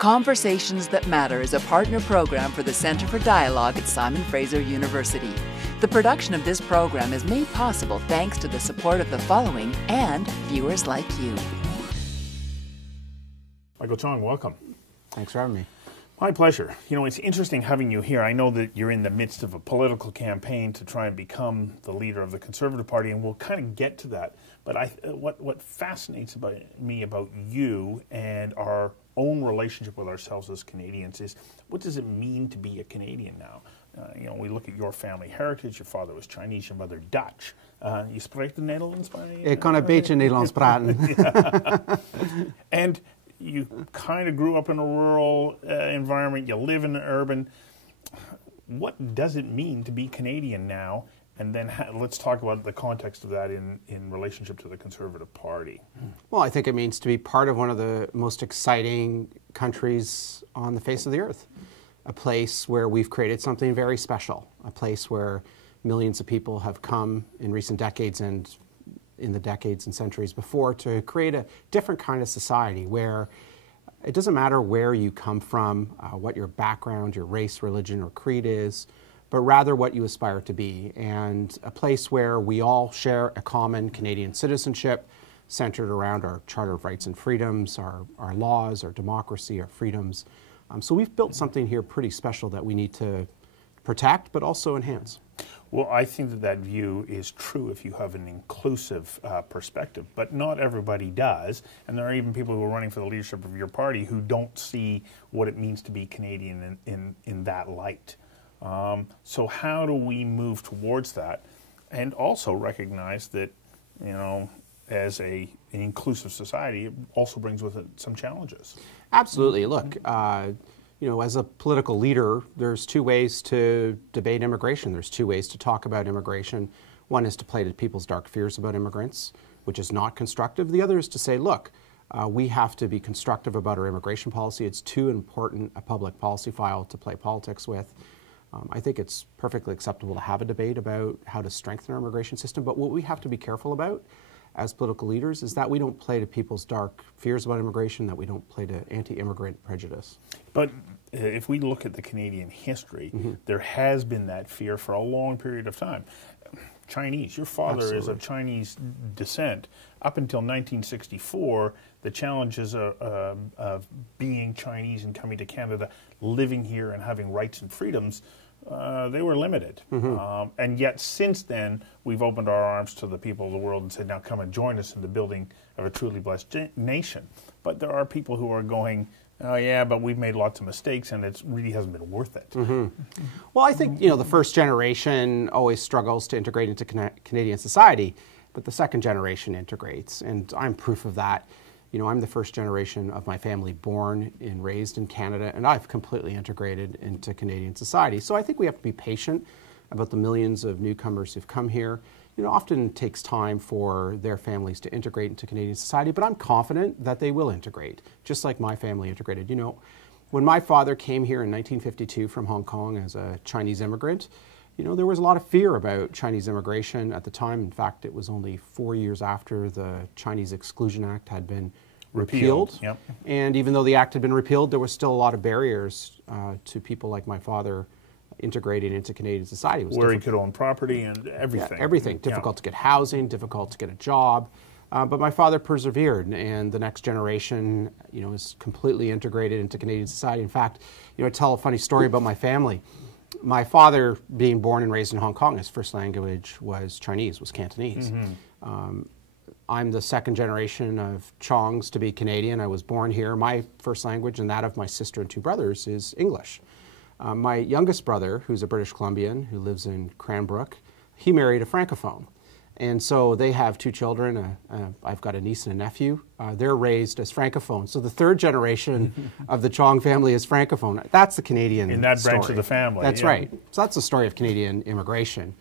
Conversations That Matter is a partner program for the Centre for Dialogue at Simon Fraser University. The production of this program is made possible thanks to the support of the following and viewers like you. Michael Chong, welcome. Thanks for having me. My pleasure. You know, it's interesting having you here. I know that you're in the midst of a political campaign to try and become the leader of the Conservative Party, and we'll kind of get to that. But what fascinates me about you and our own relationship with ourselves as Canadians is, what does it mean to be a Canadian now? You know, we look at your family heritage. Your father was Chinese, your mother Dutch. You spreekt de Nederlands bij? Ik kan een beetje Nederlands praten. And you kind of grew up in a rural environment. You live in an urban. What does it mean to be Canadian now? And then let's talk about the context of that in relationship to the Conservative Party. Well, I think it means to be part of one of the most exciting countries on the face of the earth. A place where we've created something very special. A place where millions of people have come in recent decades and in the decades and centuries before to create a different kind of society where it doesn't matter where you come from, what your background, your race, religion, or creed is, but rather what you aspire to be, and a place where we all share a common Canadian citizenship centered around our Charter of Rights and Freedoms, our laws, our democracy, our freedoms. So we've built something here pretty special that we need to protect, but also enhance. Well, I think that view is true if you have an inclusive perspective, but not everybody does. And there are even people who are running for the leadership of your party who don't see what it means to be Canadian in that light. So how do we move towards that and also recognize that, you know, as an inclusive society, it also brings with it some challenges? Absolutely. Look, you know, as a political leader, there's two ways to debate immigration. There's two ways to talk about immigration. One is to play to people's dark fears about immigrants, which is not constructive. The other is to say, look, we have to be constructive about our immigration policy. It's too important a public policy file to play politics with. I think it's perfectly acceptable to have a debate about how to strengthen our immigration system, but what we have to be careful about as political leaders is that we don't play to people's dark fears about immigration, that we don't play to anti-immigrant prejudice. But if we look at the Canadian history, there has been that fear for a long period of time. Chinese, your father is of Chinese descent. Up until 1964, the challenges of being Chinese and coming to Canada, living here and having rights and freedoms, they were limited. And yet since then, we've opened our arms to the people of the world and said, now come and join us in the building of a truly blessed nation. But there are people who are going, oh yeah, but we've made lots of mistakes and it really hasn't been worth it. Well, I think, you know, the first generation always struggles to integrate into Canadian society, but the second generation integrates, and I'm proof of that. You know, I'm the first generation of my family born and raised in Canada, and I've completely integrated into Canadian society. So I think we have to be patient about the millions of newcomers who've come here. You know, often it takes time for their families to integrate into Canadian society, but I'm confident that they will integrate, just like my family integrated. You know, when my father came here in 1952 from Hong Kong as a Chinese immigrant, you know, there was a lot of fear about Chinese immigration at the time. In fact, it was only 4 years after the Chinese Exclusion Act had been repealed. Yep. And even though the act had been repealed, there was still a lot of barriers to people like my father integrating into Canadian society. Where he could own property and everything. Yeah, everything. Difficult to get housing, difficult to get a job. But my father persevered, and the next generation, you know, is completely integrated into Canadian society. In fact, you know, I tell a funny story about my family. My father, being born and raised in Hong Kong, his first language was Chinese, was Cantonese. I'm the second generation of Chongs to be Canadian. I was born here. My first language and that of my sister and two brothers is English. My youngest brother, who's a British Columbian, who lives in Cranbrook, he married a Francophone. And so they have two children. I've got a niece and a nephew. They're raised as Francophones. So the third generation of the Chong family is Francophone. That's the Canadian in that branch story. of the family. That's right. So that's the story of Canadian immigration.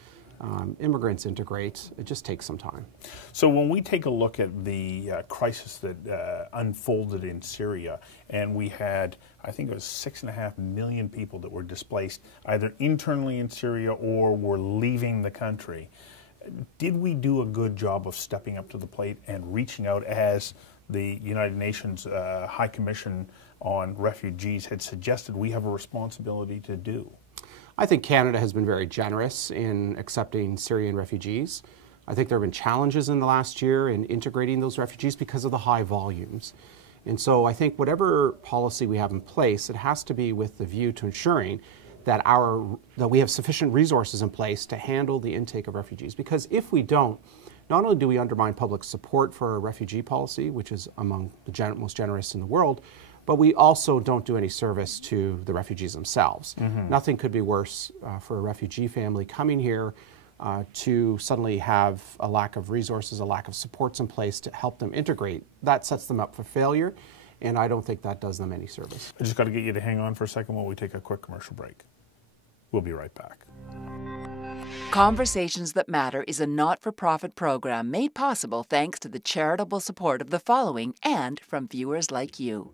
Immigrants integrate. It just takes some time. So when we take a look at the crisis that unfolded in Syria, and we had, I think it was 6.5 million people that were displaced either internally in Syria or were leaving the country, did we do a good job of stepping up to the plate and reaching out as the United Nations High Commission on Refugees had suggested we have a responsibility to do? I think Canada has been very generous in accepting Syrian refugees. I think there have been challenges in the last year in integrating those refugees because of the high volumes. And so I think whatever policy we have in place, it has to be with the view to ensuring that we have sufficient resources in place to handle the intake of refugees. Because if we don't, not only do we undermine public support for a refugee policy, which is among the most generous in the world, but we also don't do any service to the refugees themselves. Nothing could be worse for a refugee family coming here to suddenly have a lack of resources, a lack of supports in place to help them integrate. That sets them up for failure, and I don't think that does them any service. I just got to get you to hang on for a second while we take a quick commercial break. We'll be right back. Conversations That Matter is a not-for-profit program made possible thanks to the charitable support of the following and from viewers like you.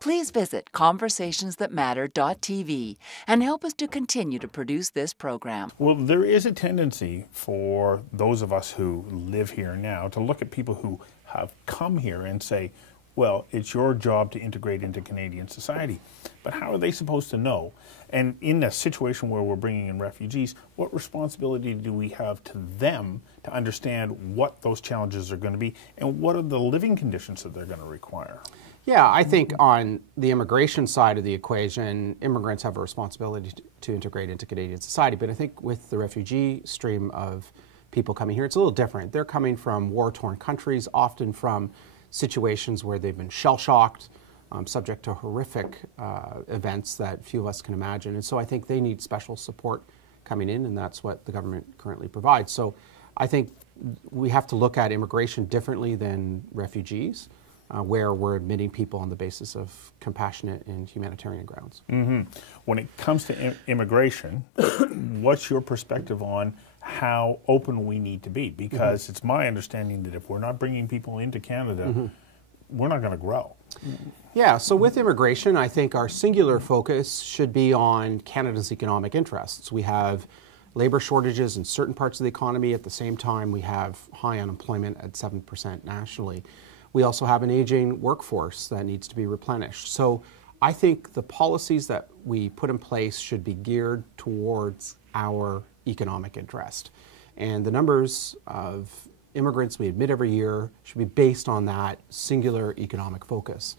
Please visit conversationsthatmatter.tv and help us to continue to produce this program. Well, there is a tendency for those of us who live here now to look at people who have come here and say, well, it's your job to integrate into Canadian society. But how are they supposed to know? And in a situation where we're bringing in refugees, what responsibility do we have to them to understand what those challenges are going to be and what are the living conditions that they're going to require? Yeah, I think on the immigration side of the equation, immigrants have a responsibility to integrate into Canadian society. But I think with the refugee stream of people coming here, it's a little different. They're coming from war-torn countries, often from situations where they've been shell-shocked, subject to horrific events that few of us can imagine. And so I think they need special support coming in, and that's what the government currently provides. So I think we have to look at immigration differently than refugees, where we're admitting people on the basis of compassionate and humanitarian grounds. When it comes to immigration, what's your perspective on how open we need to be? Because it's my understanding that if we're not bringing people into Canada, we're not going to grow. Yeah, so with immigration, I think our singular focus should be on Canada's economic interests. We have labor shortages in certain parts of the economy. At the same time, we have high unemployment at 7% nationally. We also have an aging workforce that needs to be replenished. So I think the policies that we put in place should be geared towards our economic interest. And the numbers of immigrants we admit every year should be based on that singular economic focus.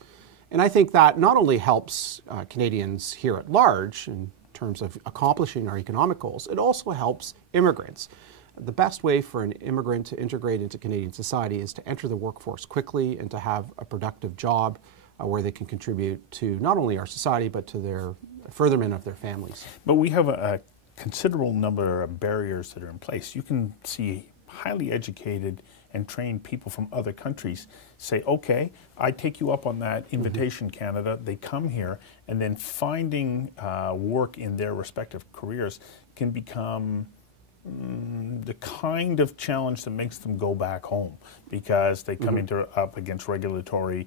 And I think that not only helps Canadians here at large in terms of accomplishing our economic goals, it also helps immigrants. The best way for an immigrant to integrate into Canadian society is to enter the workforce quickly and to have a productive job where they can contribute to not only our society but to their furtherment of their families. But we have a considerable number of barriers that are in place. You can see highly educated and trained people from other countries say, okay, I take you up on that invitation, Canada. They come here, and then finding work in their respective careers can become the kind of challenge that makes them go back home because they come up against regulatory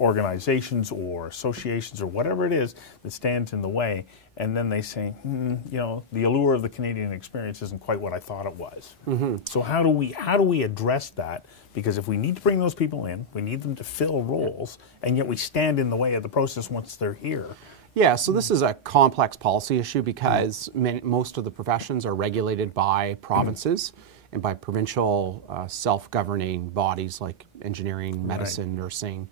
organizations or associations or whatever it is that stands in the way, and then they say, you know, the allure of the Canadian experience isn't quite what I thought it was. So how do we address that? Because if we need to bring those people in, we need them to fill roles, and yet we stand in the way of the process once they're here. Yeah, so this is a complex policy issue because most of the professions are regulated by provinces and by provincial self-governing bodies like engineering, medicine, nursing,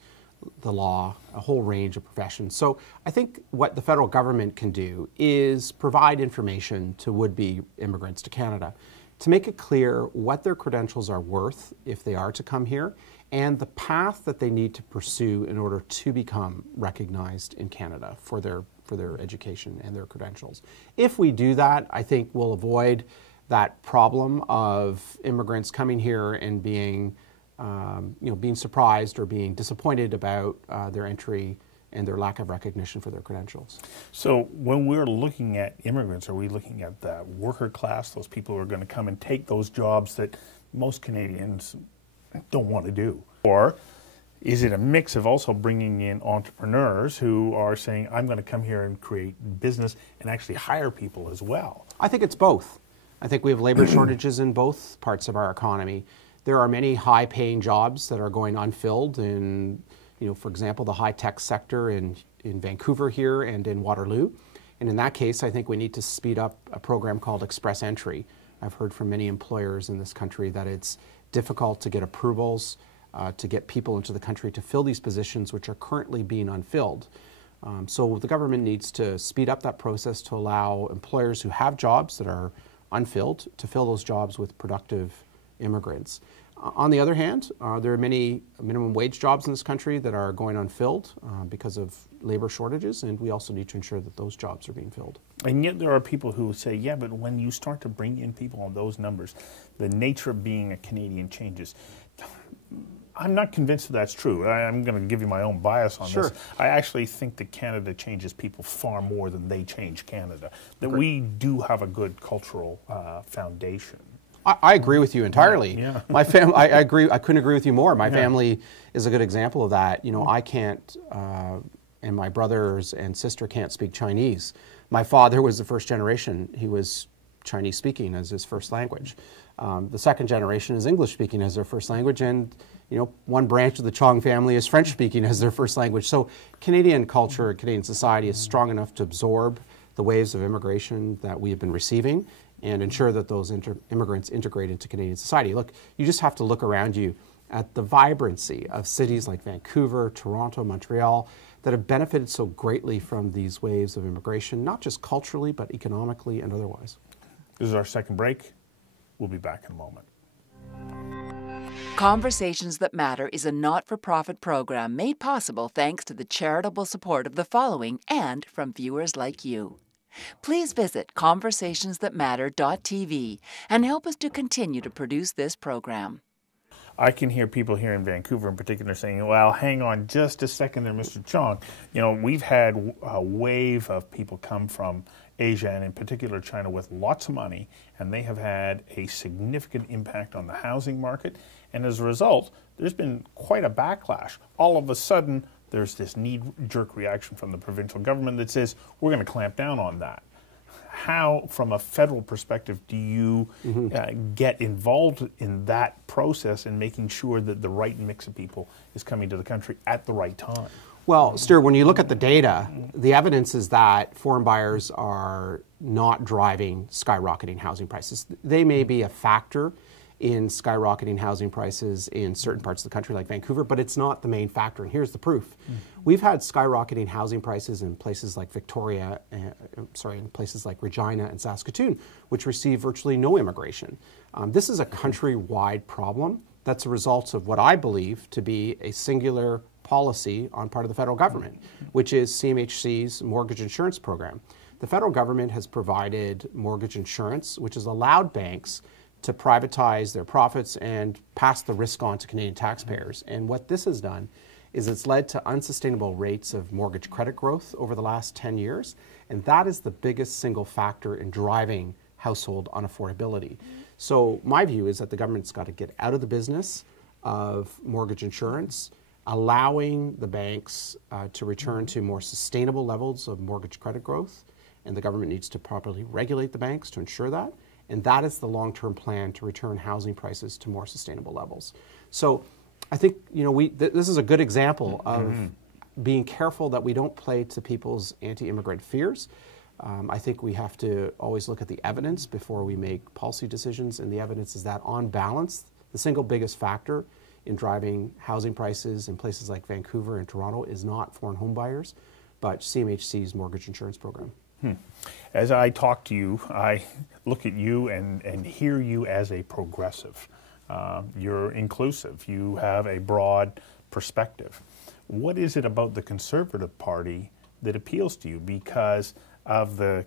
the law, a whole range of professions. So I think what the federal government can do is provide information to would-be immigrants to Canada to make it clear what their credentials are worth if they are to come here and the path that they need to pursue in order to become recognized in Canada for their education and their credentials. If we do that, I think we'll avoid that problem of immigrants coming here and being, being surprised or being disappointed about their entry and their lack of recognition for their credentials. So when we're looking at immigrants, are we looking at the worker class, those people who are going to come and take those jobs that most Canadians don't want to do? Or is it a mix of also bringing in entrepreneurs who are saying, I'm going to come here and create business and actually hire people as well? I think it's both. I think we have labor shortages in both parts of our economy. There are many high-paying jobs that are going unfilled in, for example, the high-tech sector in Vancouver here and in Waterloo. And in that case, I think we need to speed up a program called Express Entry. I've heard from many employers in this country that it's difficult to get approvals, to get people into the country to fill these positions which are currently being unfilled. So the government needs to speed up that process to allow employers who have jobs that are unfilled to fill those jobs with productive immigrants. On the other hand, there are many minimum wage jobs in this country that are going unfilled because of labor shortages, and we also need to ensure that those jobs are being filled. And yet there are people who say, yeah, but when you start to bring in people on those numbers, the nature of being a Canadian changes. I'm not convinced that that's true. I'm going to give you my own bias on this. I actually think that Canada changes people far more than they change Canada. That we do have a good cultural foundation. I agree with you entirely. Yeah. My family, I agree. I couldn't agree with you more. My family is a good example of that. I can't, and my brothers and sister can't speak Chinese. My father was the first generation. He was Chinese speaking as his first language. The second generation is English speaking as their first language, and one branch of the Chong family is French speaking as their first language. So Canadian culture, Canadian society is strong enough to absorb the waves of immigration that we have been receiving and ensure that those immigrants integrate into Canadian society. Look, you just have to look around you at the vibrancy of cities like Vancouver, Toronto, Montreal that have benefited so greatly from these waves of immigration, not just culturally, but economically and otherwise. This is our second break. We'll be back in a moment. Conversations That Matter is a not-for-profit program made possible thanks to the charitable support of the following and from viewers like you. Please visit conversationsthatmatter.tv and help us to continue to produce this program. I can hear people here in Vancouver in particular saying, well, hang on just a second there, Mr. Chong. We've had a wave of people come from Asia and in particular China with lots of money, and they have had a significant impact on the housing market. And as a result, there's been quite a backlash. All of a sudden, there's this knee-jerk reaction from the provincial government that says, we're going to clamp down on that. How, from a federal perspective, do you get involved in that process and making sure that the right mix of people is coming to the country at the right time? Well, Stuart, when you look at the data, the evidence is that foreign buyers are not driving skyrocketing housing prices. They may be a factor in skyrocketing housing prices in certain parts of the country like Vancouver, but it's not the main factor, and here's the proof. We've had skyrocketing housing prices in places like Victoria, in places like Regina and Saskatoon, which receive virtually no immigration. This is a countrywide problem that's a result of what I believe to be a singular policy on part of the federal government, which is CMHC's mortgage insurance program. The federal government has provided mortgage insurance, which has allowed banks to privatize their profits and pass the risk on to Canadian taxpayers. And what this has done is it's led to unsustainable rates of mortgage credit growth over the last 10 years, and that is the biggest single factor in driving household unaffordability. So my view is that the government's got to get out of the business of mortgage insurance, allowing the banks to return to more sustainable levels of mortgage credit growth, and the government needs to properly regulate the banks to ensure that. And that is the long-term plan to return housing prices to more sustainable levels. So I think this is a good example of being careful that we don't play to people's anti-immigrant fears. I think we have to always look at the evidence before we make policy decisions, and the evidence is that on balance, the single biggest factor in driving housing prices in places like Vancouver and Toronto is not foreign home buyers, but CMHC's mortgage insurance program. As I talk to you, I look at you and hear you as a progressive. You're inclusive. You have a broad perspective. What is it about the Conservative Party that appeals to you? Because of the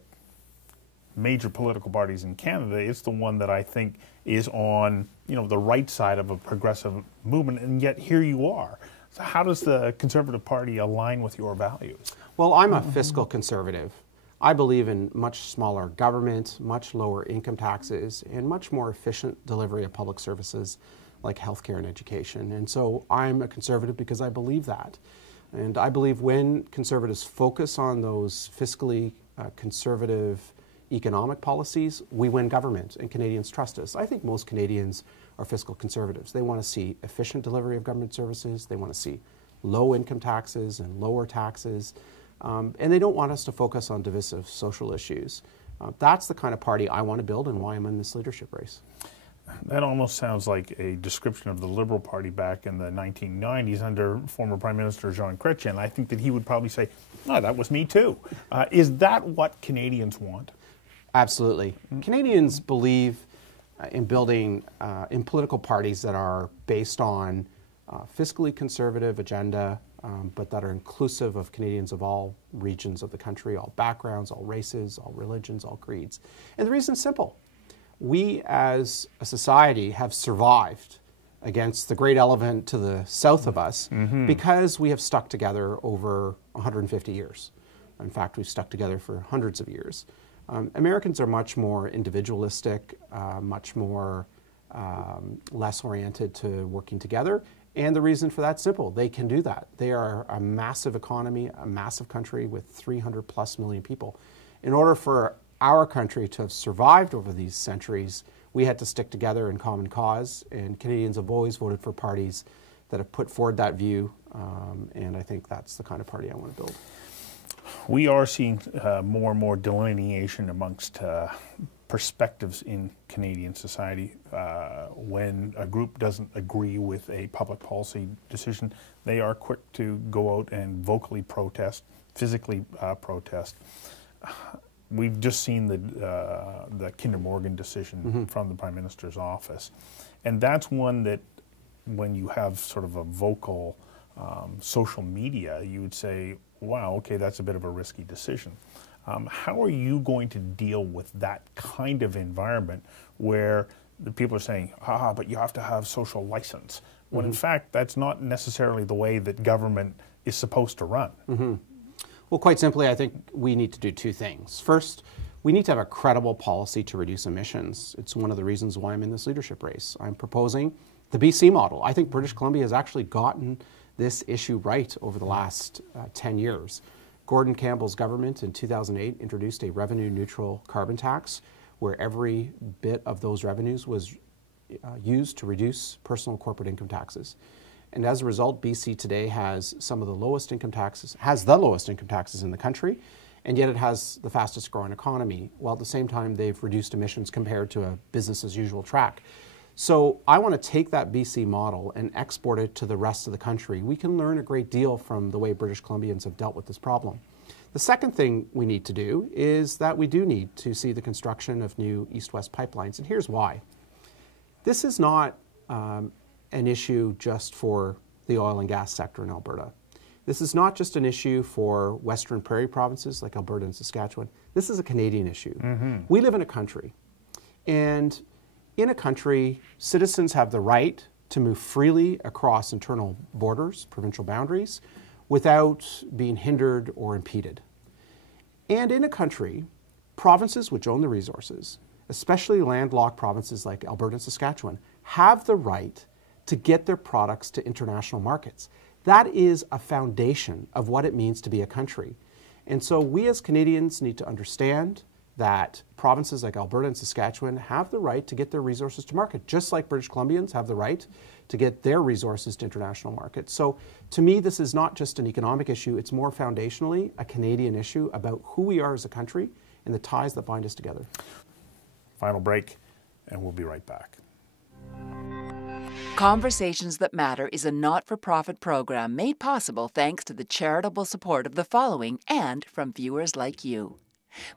major political parties in Canada, it's the one that I think is on the right side of a progressive movement, and yet here you are. So how does the Conservative Party align with your values? Well, I'm a fiscal conservative. I believe in much smaller government, much lower income taxes, and much more efficient delivery of public services like healthcare and education. And so I'm a conservative because I believe that. And I believe when conservatives focus on those fiscally conservative economic policies, we win government and Canadians trust us. I think most Canadians are fiscal conservatives. They want to see efficient delivery of government services. They want to see low income taxes and lower taxes. And they don't want us to focus on divisive social issues. That's the kind of party I want to build and why I'm in this leadership race. That almost sounds like a description of the Liberal Party back in the 1990s under former Prime Minister Jean Chrétien. I think that he would probably say, oh, that was me too. Is that what Canadians want? Absolutely. Canadians believe in building in political parties that are based on fiscally conservative agenda, but that are inclusive of Canadians of all regions of the country, all backgrounds, all races, all religions, all creeds. And the reason is simple. We as a society have survived against the great elephant to the south of us because we have stuck together over 150 years. In fact, we've stuck together for hundreds of years. Americans are much more individualistic, much more less oriented to working together. And the reason for that's simple. They can do that. They are a massive economy, a massive country with 300 plus million people. In order for our country to have survived over these centuries, we had to stick together in common cause, and Canadians have always voted for parties that have put forward that view, and I think that's the kind of party I want to build. We are seeing more and more delineation amongst perspectives in Canadian society. When a group doesn't agree with a public policy decision, they are quick to go out and vocally protest, physically protest. We've just seen the Kinder Morgan decision from the Prime Minister's office. And that's one that when you have sort of a vocal social media, you would say, wow, okay, that's a bit of a risky decision. How are you going to deal with that kind of environment where the people are saying, but you have to have social license, when in fact that's not necessarily the way that government is supposed to run? Well, quite simply, I think we need to do two things. First, we need to have a credible policy to reduce emissions. It's one of the reasons why I'm in this leadership race. I'm proposing the BC model. I think British Columbia has actually gotten this issue right over the last 10 years. Gordon Campbell's government in 2008 introduced a revenue-neutral carbon tax where every bit of those revenues was used to reduce personal and corporate income taxes. And as a result, BC today has some of the lowest income taxes, has the lowest income taxes in the country, and yet it has the fastest growing economy, while at the same time they've reduced emissions compared to a business as usual track. So I want to take that BC model and export it to the rest of the country. We can learn a great deal from the way British Columbians have dealt with this problem. The second thing we need to do is that we do need to see the construction of new east-west pipelines, and here's why. This is not an issue just for the oil and gas sector in Alberta. This is not just an issue for Western Prairie provinces like Alberta and Saskatchewan. This is a Canadian issue. We live in a country, and in a country, citizens have the right to move freely across internal borders, provincial boundaries, without being hindered or impeded. And in a country, provinces which own the resources, especially landlocked provinces like Alberta and Saskatchewan, have the right to get their products to international markets. That is a foundation of what it means to be a country. And so we as Canadians need to understand that provinces like Alberta and Saskatchewan have the right to get their resources to market, just like British Columbians have the right to get their resources to international markets. So to me, this is not just an economic issue, it's more foundationally a Canadian issue about who we are as a country and the ties that bind us together. Final break, and we'll be right back. Conversations That Matter is a not-for-profit program made possible thanks to the charitable support of the following and from viewers like you.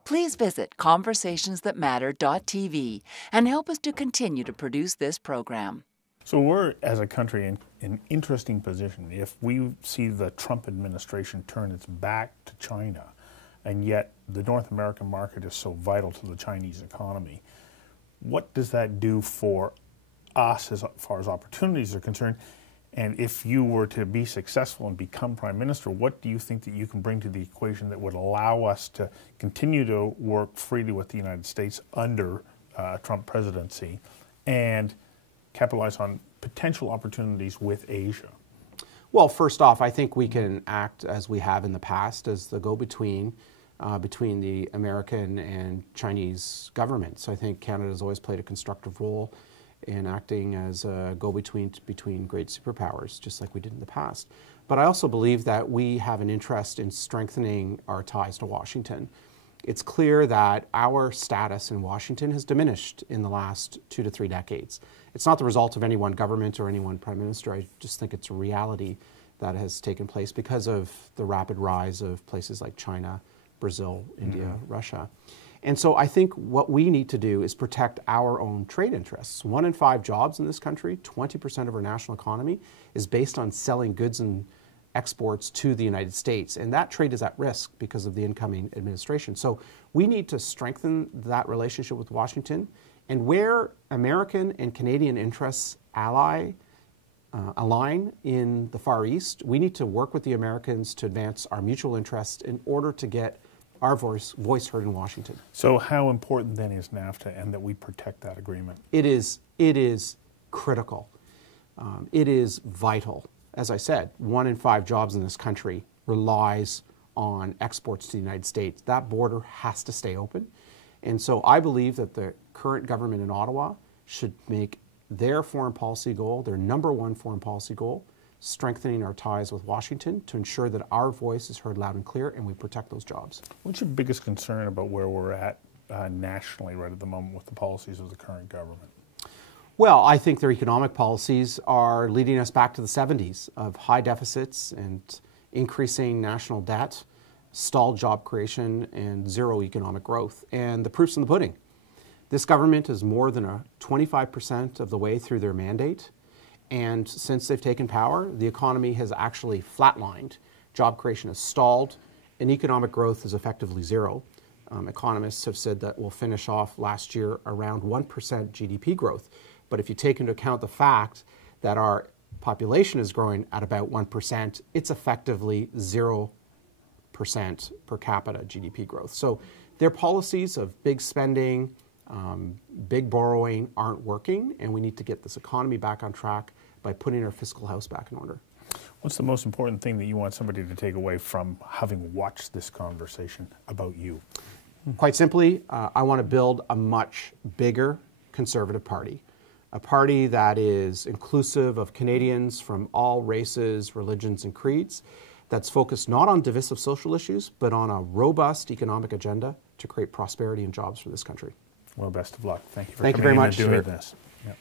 Please visit conversationsthatmatter.tv and help us to continue to produce this program. So we're, as a country, in an interesting position. If we see the Trump administration turn its back to China, and yet the North American market is so vital to the Chinese economy, what does that do for us as far as opportunities are concerned? And if you were to be successful and become Prime Minister, what do you think that you can bring to the equation that would allow us to continue to work freely with the United States under Trump presidency and capitalize on potential opportunities with Asia? Well, first off, I think we can act as we have in the past as the go-between between the American and Chinese governments. I think Canada has always played a constructive role and acting as a go-between between great superpowers, just like we did in the past. But I also believe that we have an interest in strengthening our ties to Washington. It's clear that our status in Washington has diminished in the last 2 to 3 decades. It's not the result of any one government or any one prime minister. I just think it's a reality that has taken place because of the rapid rise of places like China, Brazil, India, Russia. And so I think what we need to do is protect our own trade interests. 1 in 5 jobs in this country, 20% of our national economy, is based on selling goods and exports to the United States. And that trade is at risk because of the incoming administration. So we need to strengthen that relationship with Washington. And where American and Canadian interests align in the Far East, we need to work with the Americans to advance our mutual interests in order to get our voice heard in Washington. So how important then is NAFTA and that we protect that agreement? It is critical. It is vital. As I said, 1 in 5 jobs in this country relies on exports to the United States. That border has to stay open. And so I believe that the current government in Ottawa should make their foreign policy goal, their #1 foreign policy goal, strengthening our ties with Washington to ensure that our voice is heard loud and clear and we protect those jobs. What's your biggest concern about where we're at nationally right at the moment with the policies of the current government? Well, I think their economic policies are leading us back to the 70s of high deficits and increasing national debt, stalled job creation, and zero economic growth. And the proof's in the pudding. This government is more than 25% of the way through their mandate. And since they've taken power, the economy has actually flatlined. Job creation has stalled, and economic growth is effectively zero. Economists have said that we'll finish off last year around 1% GDP growth. But if you take into account the fact that our population is growing at about 1%, it's effectively 0% per capita GDP growth. So their policies of big spending, big borrowing aren't working, and we need to get this economy back on track by putting our fiscal house back in order. What's the most important thing that you want somebody to take away from having watched this conversation about you? Quite simply, I want to build a much bigger Conservative Party, a party that is inclusive of Canadians from all races, religions, and creeds, that's focused not on divisive social issues, but on a robust economic agenda to create prosperity and jobs for this country. Well, best of luck. Thank you for Thank you coming very in much, and doing sir. this. Yep.